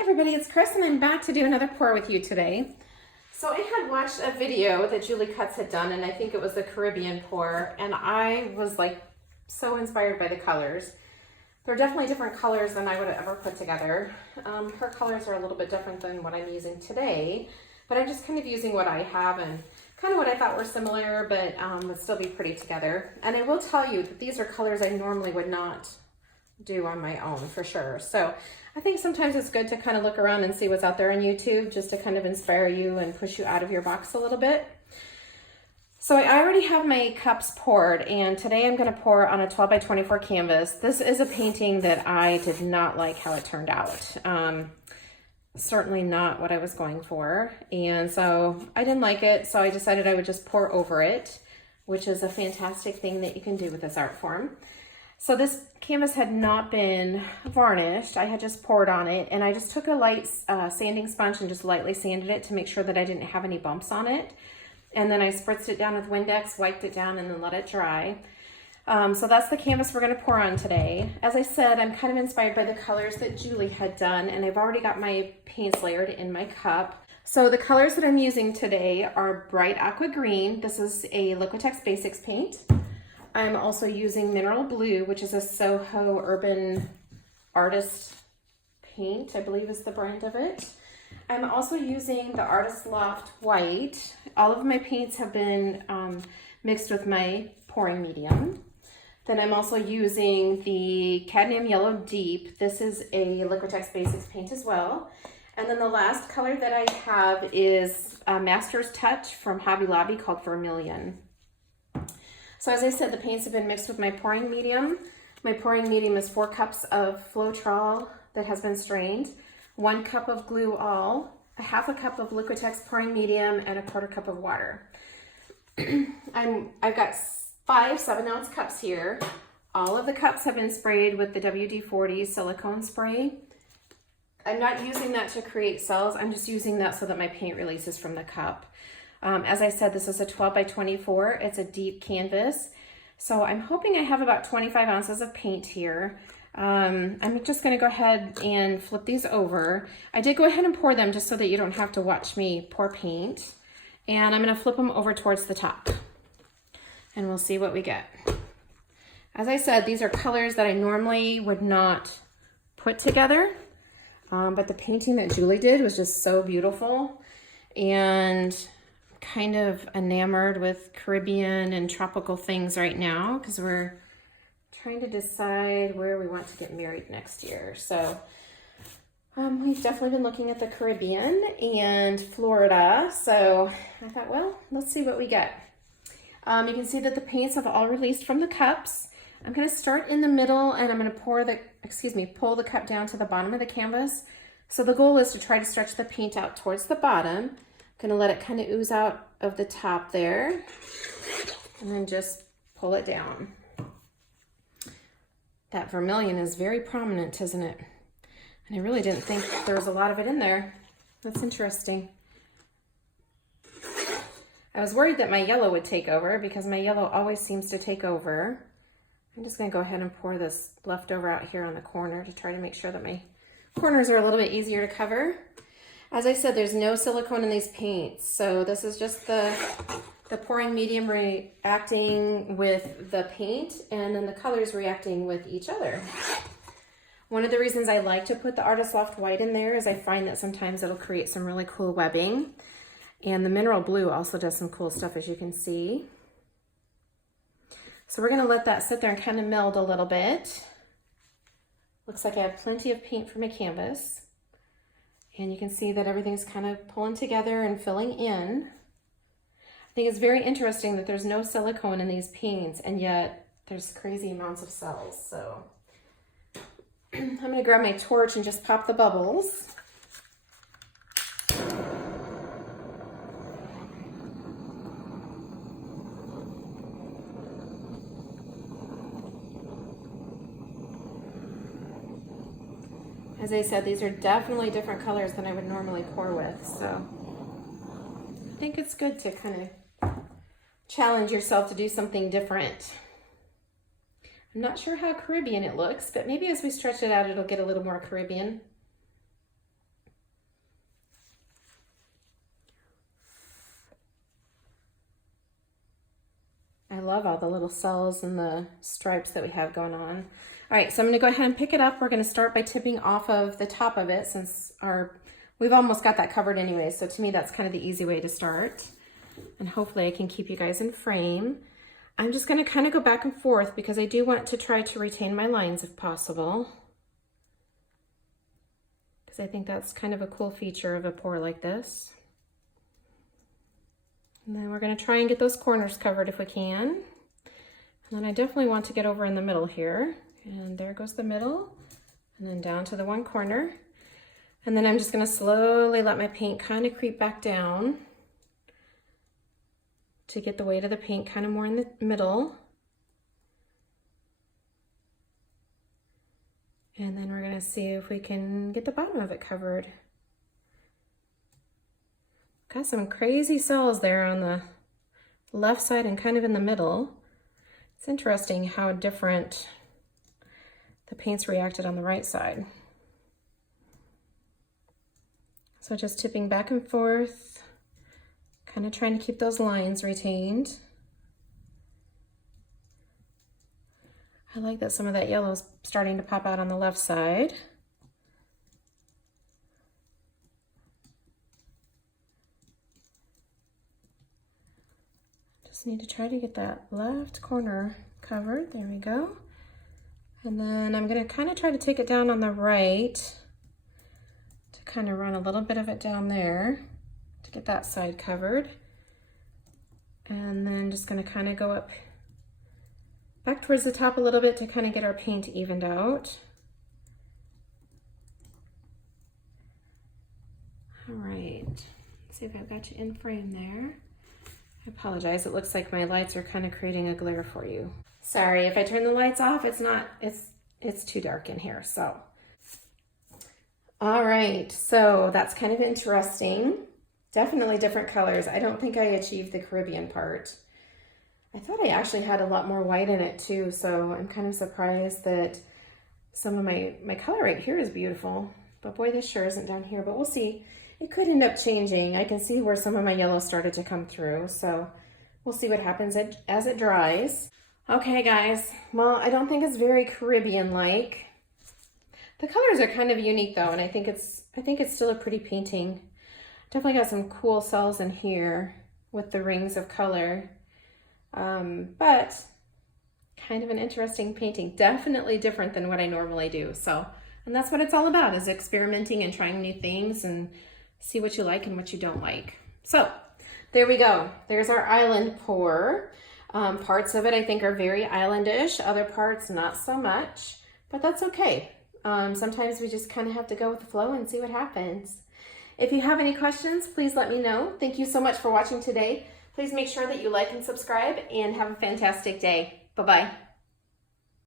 Hey everybody, it's Chris and I'm back to do another pour with you today. So I had watched a video that Julie Cutts had done, and I think it was the Caribbean pour, and I was like so inspired by the colors. They're definitely different colors than I would have ever put together. Her colors are a little bit different than what I'm using today, but I'm just kind of using what I have and kind of what I thought were similar, but would still be pretty together. And I will tell you that these are colors I normally would not do on my own for sure. So I think sometimes it's good to kind of look around and see what's out there on YouTube just to kind of inspire you and push you out of your box a little bit. So I already have my cups poured, and today I'm going to pour on a 12 by 24 canvas. This is a painting that I did not like how it turned out. Certainly not what I was going for. And so I didn't like it. So I decided I would just pour over it, which is a fantastic thing that you can do with this art form. So this canvas had not been varnished. I had just poured on it, and I just took a light sanding sponge and just lightly sanded it to make sure that I didn't have any bumps on it. And then I spritzed it down with Windex, wiped it down, and then let it dry. So that's the canvas we're gonna pour on today. As I said, I'm kind of inspired by the colors that Julie had done, and I've already got my paints layered in my cup. So the colors that I'm using today are bright aqua green. This is a Liquitex Basics paint. I'm also using Mineral Blue, which is a Soho Urban Artist paint, I believe is the brand of it. I'm also using the Artist Loft White. All of my paints have been mixed with my pouring medium. Then I'm also using the Cadmium Yellow Deep. This is a Liquitex Basics paint as well. And then the last color that I have is a Master's Touch from Hobby Lobby called Vermilion. So as I said, the paints have been mixed with my pouring medium. My pouring medium is 4 cups of Floetrol that has been strained, 1 cup of Glue All, a half a cup of Liquitex pouring medium, and a 1/4 cup of water. I've got 5 7-ounce cups here. All of the cups have been sprayed with the WD-40 silicone spray. I'm not using that to create cells. I'm just using that so that my paint releases from the cup. As I said, this is a 12 by 24. It's a deep canvas. So I'm hoping I have about 25 ounces of paint here. I'm just gonna go ahead and flip these over. I did go ahead and pour them just so that you don't have to watch me pour paint. And I'm gonna flip them over towards the top. And we'll see what we get. As I said, these are colors that I normally would not put together. But the painting that Julie did was just so beautiful. And kind of enamored with Caribbean and tropical things right now because we're trying to decide where we want to get married next year. So we've definitely been looking at the Caribbean and Florida. So I thought, well, let's see what we get. You can see that the paints have all released from the cups. I'm going to start in the middle, and I'm going to pull the cup down to the bottom of the canvas. So the goal is to try to stretch the paint out towards the bottom. Gonna let it kind of ooze out of the top there, and then just pull it down. That vermilion is very prominent, isn't it? And I really didn't think there was a lot of it in there. That's interesting. I was worried that my yellow would take over because my yellow always seems to take over. I'm just gonna go ahead and pour this leftover out here on the corner to try to make sure that my corners are a little bit easier to cover. As I said, there's no silicone in these paints, so this is just the pouring medium reacting with the paint, and then the colors reacting with each other. One of the reasons I like to put the Artist Loft White in there is I find that sometimes it'll create some really cool webbing. And the Mineral Blue also does some cool stuff, as you can see. So we're gonna let that sit there and kind of meld a little bit. Looks like I have plenty of paint for my canvas. And you can see that everything's kind of pulling together and filling in. I think it's very interesting that there's no silicone in these paints, and yet there's crazy amounts of cells. So I'm gonna grab my torch and just pop the bubbles. As I said, these are definitely different colors than I would normally pour with, so I think it's good to kind of challenge yourself to do something different. I'm not sure how Caribbean it looks, but maybe as we stretch it out, it'll get a little more Caribbean. love all the little cells and the stripes that we have going on. All right, so I'm gonna go ahead and pick it up. We're gonna start by tipping off of the top of it since we've almost got that covered anyway. So to me, that's kind of the easy way to start. And hopefully I can keep you guys in frame. I'm just gonna kind of go back and forth because I do want to try to retain my lines if possible. Because I think that's kind of a cool feature of a pour like this. And then we're gonna try and get those corners covered if we can. And then I definitely want to get over in the middle here. And there goes the middle. And then down to the one corner. And then I'm just gonna slowly let my paint kind of creep back down to get the weight of the paint kind of more in the middle. And then we're gonna see if we can get the bottom of it covered. Got some crazy cells there on the left side and kind of in the middle. It's interesting how different the paints reacted on the right side. So just tipping back and forth, kind of trying to keep those lines retained. I like that some of that yellow is starting to pop out on the left side. Just need to try to get that left corner covered. There we go. And then I'm gonna kind of try to take it down on the right to kind of run a little bit of it down there to get that side covered. And then just gonna kind of go up back towards the top a little bit to kind of get our paint evened out. All right, let's see if I've got you in frame there. I apologize, it looks like my lights are kind of creating a glare for you. Sorry, if I turn the lights off, it's too dark in here, so. All right, so that's kind of interesting. Definitely different colors. I don't think I achieved the Caribbean part. I thought I actually had a lot more white in it too, so I'm kind of surprised that some of my color right here is beautiful, but boy, this sure isn't down here, but we'll see. It could end up changing. I can see where some of my yellow started to come through, so we'll see what happens as it dries. Okay guys, well, I don't think it's very Caribbean-like. The colors are kind of unique though, and I think it's still a pretty painting. Definitely got some cool cells in here with the rings of color, but kind of an interesting painting. Definitely different than what I normally do. So, and that's what it's all about, is experimenting and trying new things and see what you like and what you don't like. So there we go. There's our island pour. Parts of it I think are very islandish, other parts not so much, but that's okay. Sometimes we just kind of have to go with the flow and see what happens. If you have any questions, please let me know. Thank you so much for watching today. Please make sure that you like and subscribe and have a fantastic day. Bye-bye.